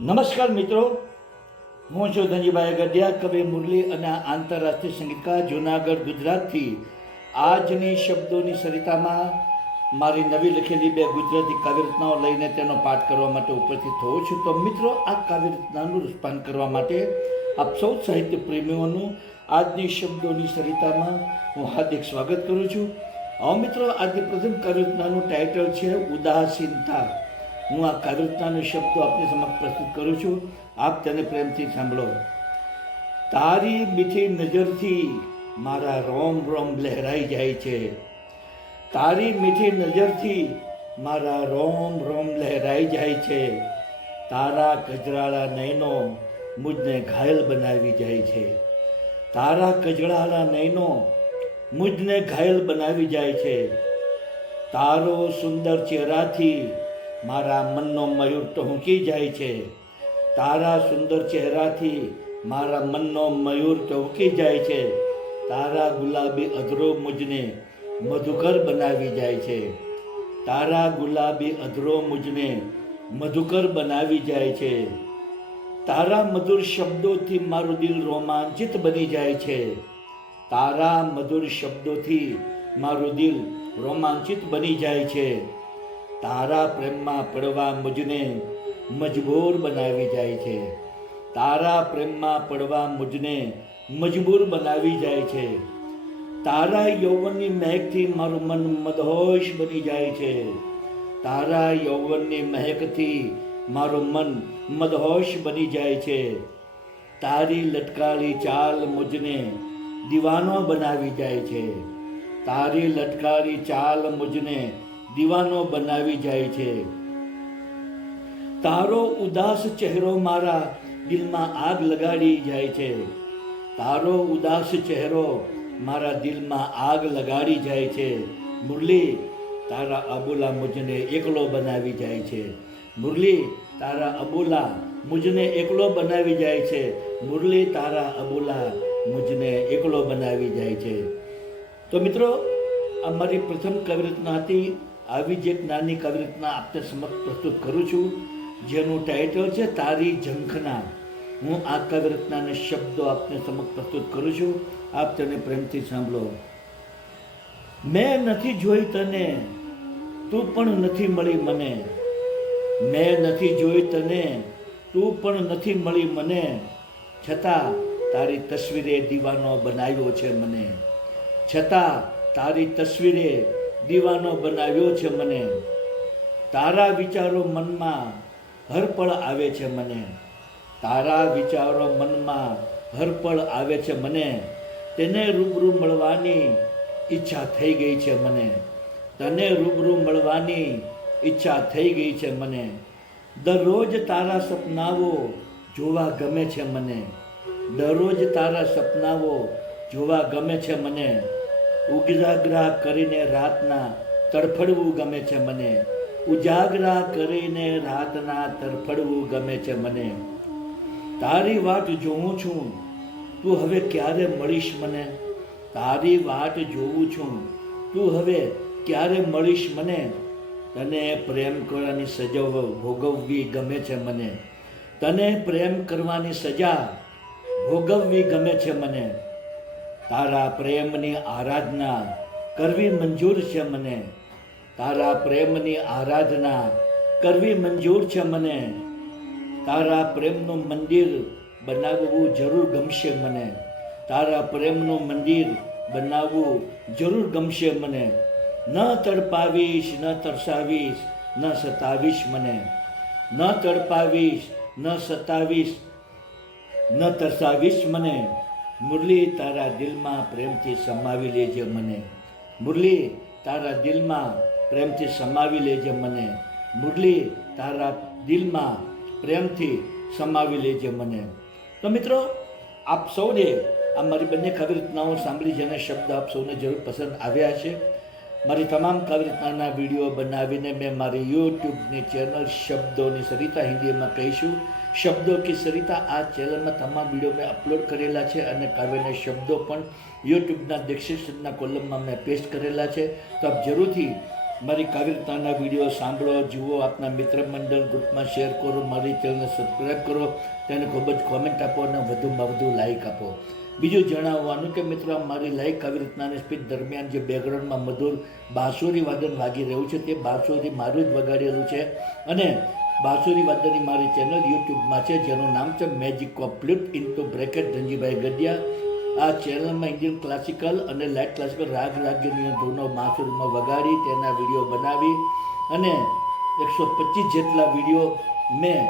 નમસ્કાર મિત્રો. હું છું ધનજીભાઈ ગઢિયા કવિ મુરલી અને આંતરરાષ્ટ્રીય સંગીતકાર, જુનાગઢ, ગુજરાતથી. આજની શબ્દોની સરિતામાં મારી નવી લખેલી બે ગુજરાતી કાવ્યરચનાઓ લઈને તેનો પાઠ કરવા માટે ઉપસ્થિત થયો છું. તો મિત્રો, આ કાવ્યરચનાનું રૂપાન કરવા માટે આપ સૌ સાહિત્ય પ્રેમીઓનું આજની શબ્દોની સરિતામાં હું હાર્દિક સ્વાગત કરું છું. હવે મિત્રો, આજની પ્રથમ કાવ્યરચનાનું ટાઇટલ છે ઉદાસીનતા. હું આ કાવ્યરચનાનો શબ્દો આપની સમક્ષ પ્રસ્તુત કરું છું. આપ તેને પ્રેમથી સાંભળો. તારી મીઠી નજરથી મારા રોમ રોમ લહેરાઈ જાય છે. તારી મીઠી નજરથી મારા રોમ રોમ લહેરાઈ જાય છે. તારા કજરાળા નયનો મુજને ઘાયલ બનાવી જાય છે. તારા કજળાળા નયનો મુજને ઘાયલ બનાવી જાય છે. તારો સુંદર ચહેરાથી મારા મનનો મયુર ટહુકી જાય છે. તારા સુંદર ચહેરાથી મારા મનનો મયુર ટહુકી જાય છે. તારા ગુલાબી અધરો મુજને મધુકર બનાવી જાય છે. તારા ગુલાબી અધરો મુજને મધુકર બનાવી જાય છે. તારા મધુર શબ્દોથી મારું દિલ રોમાંચિત બની જાય છે. તારા મધુર શબ્દોથી મારું દિલ રોમાંચિત બની જાય છે. તારા પ્રેમમાં પડવા મુજને મજબૂર બનાવી જાય છે. તારા પ્રેમમાં પડવા મુજને મજબૂર બનાવી જાય છે. તારા યૌવનની મહેકથી મારું મન મદહોશ બની જાય છે. તારા યૌવનની મહેકથી મારું મન મદહોશ બની જાય છે. તારી લટકાળી ચાલ મુજને દીવાનો બનાવી જાય છે. તારી લટકાળી ચાલ મુજને દીવાનો બનાવી જાય છે. તારો ઉદાસ ચહેરો મારા દિલમાં આગ લગાડી જાય છે. તારો ઉદાસ ચહેરો મારા દિલમાં આગ લગાડી જાય છે. મુરલી, તારા અબોલા મુજને એકલો બનાવી જાય છે. મુરલી, તારા અબોલા મુજને એકલો બનાવી જાય છે. મુરલી, તારા અબોલા મુજને એકલો બનાવી જાય છે. તો મિત્રો, આ મારી પ્રથમ કવિરચના હતી આવી જ એક નાની કવિરચના આપને સમક્ષ પ્રસ્તુત કરું છું, જેનું ટાઇટલ છે તારી ઝંખના. હું આ કવિરત્નાને શબ્દો આપને સમક્ષ પ્રસ્તુત કરું છું. આપ તેને પ્રેમથી સાંભળો. મેં નથી જોઈ તને, તું પણ નથી મળી મને. મેં નથી જોઈ તને, તું પણ નથી મળી મને. છતાં તારી તસવીરે દીવાનો બનાવ્યો છે મને. છતાં તારી તસવીરે દીવાનો બનાવ્યો છે મને. તારા વિચારો મનમાં હરપળ આવે છે મને. તારા વિચારો મનમાં હરપળ આવે છે મને. તેને રૂબરૂ મળવાની ઈચ્છા થઈ ગઈ છે મને. તને રૂબરૂ મળવાની ઈચ્છા થઈ ગઈ છે મને. દરરોજ તારા સપનાઓ જોવા ગમે છે મને. દરરોજ તારા સપનાઓ જોવા ગમે છે મને. ઉજાગરા કરીને રાતના તડફડવું ગમે છે મને. ઉજાગરા કરીને રાતના તડફડવું ગમે છે મને. તારી વાટ જોઉં છું, તું હવે ક્યારે મળીશ મને? તારી વાટ જોઉં છું, તું હવે ક્યારે મળીશ મને? તને પ્રેમ કરવાની સજા ભોગવવી ગમે છે મને. તને પ્રેમ કરવાની સજા ભોગવવી ગમે છે મને. તારા પ્રેમની આરાધના કરવી મંજૂર છે મને. તારા પ્રેમની આરાધના કરવી મંજૂર છે મને. તારા પ્રેમનું મંદિર બનાવવું જરૂર ગમશે મને. તારા પ્રેમનું મંદિર બનાવવું જરૂર ગમશે મને. ન તડપાવીશ, ન તરસાવીશ, ન સતાવીશ મને. ન તડપાવીશ, ન સતાવીશ, ન તરસાવીશ મને. મુરલી તારા દિલમાં પ્રેમથી સમાવી લેજે મને. મુરલી તારા દિલમાં પ્રેમથી સમાવી લેજે મને. મુરલી તારા દિલમાં પ્રેમથી સમાવી લેજે મને. તો મિત્રો, આપ સૌને આ મારી બંને કવિરચનાઓ સાંભળી જેના શબ્દ આપ સૌને જરૂર પસંદ આવ્યા છે. મારી તમામ કવિરચનાના વીડિયો બનાવીને મેં મારી યુટ્યુબની ચેનલ શબ્દોની સરિતા હિન્દીમાં કહીશું. શબ્દો કે સરિતા આ ચેનલમાં તમામ વીડિયો મેં અપલોડ કરેલા છે અને કાવ્યના શબ્દો પણ યુટ્યુબના ડિસ્ક્રિપ્શનના કોલમમાં મેં પેસ્ટ કરેલા છે. તો આપ જરૂરથી મારી કાવ્યતાના વીડિયો સાંભળો, જુઓ, આપના મિત્ર મંડળ ગ્રુપમાં શેર કરો, મારી ચેનલને સબસ્ક્રાઈબ કરો, તેને ખૂબ જ કોમેન્ટ આપો અને વધુમાં વધુ લાઇક આપો. બીજું જણાવવાનું કે મિત્રો, મારી લાઈક આવી રચનાની સ્પીચ દરમિયાન જે બેકગ્રાઉન્ડમાં મધુર બાંસુરી વાદન વાગી રહ્યું છે, તે બાંસુરી મારું જ વગાડેલું છે. અને બાંસુરી વાદનની મારી ચેનલ યુટ્યુબમાં છે, જેનું નામ છે magic of in to bracket Dhanjibhai Gadhiya, આ ચેનલમાં ઇન્ડિયન ક્લાસિકલ અને લાઇટ ક્લાસિકલ રાગ રાગ્યની ધૂનો બાંસુરીમાં વગાડી, તેના વીડિયો બનાવી અને એકસો પચીસ જેટલા વીડિયો મેં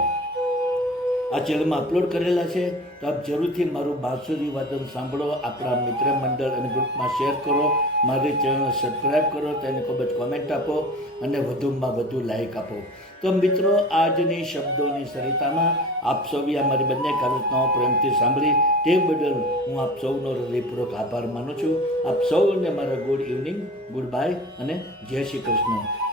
આ ચેનલમાં અપલોડ કરેલા છે. તો આપ જરૂરથી મારું બાંસુરી વાદન સાંભળો, આપણા મિત્ર મંડળ અને ગ્રુપમાં શેર કરો, મારી ચેનલને સબસ્ક્રાઈબ કરો, તેને ખૂબ જ કોમેન્ટ આપો અને વધુમાં વધુ લાઇક આપો. તો મિત્રો, આજની શબ્દોની સરિતામાં આપ સૌએ અમારી બંને કવિતાઓ પ્રેમથી સાંભળી, તે બદલ હું આપ સૌનો હૃદયપૂર્વક આભાર માનું છું. આપ સૌને મારા ગુડ ઇવનિંગ, ગુડ બાય અને જય શ્રી કૃષ્ણ.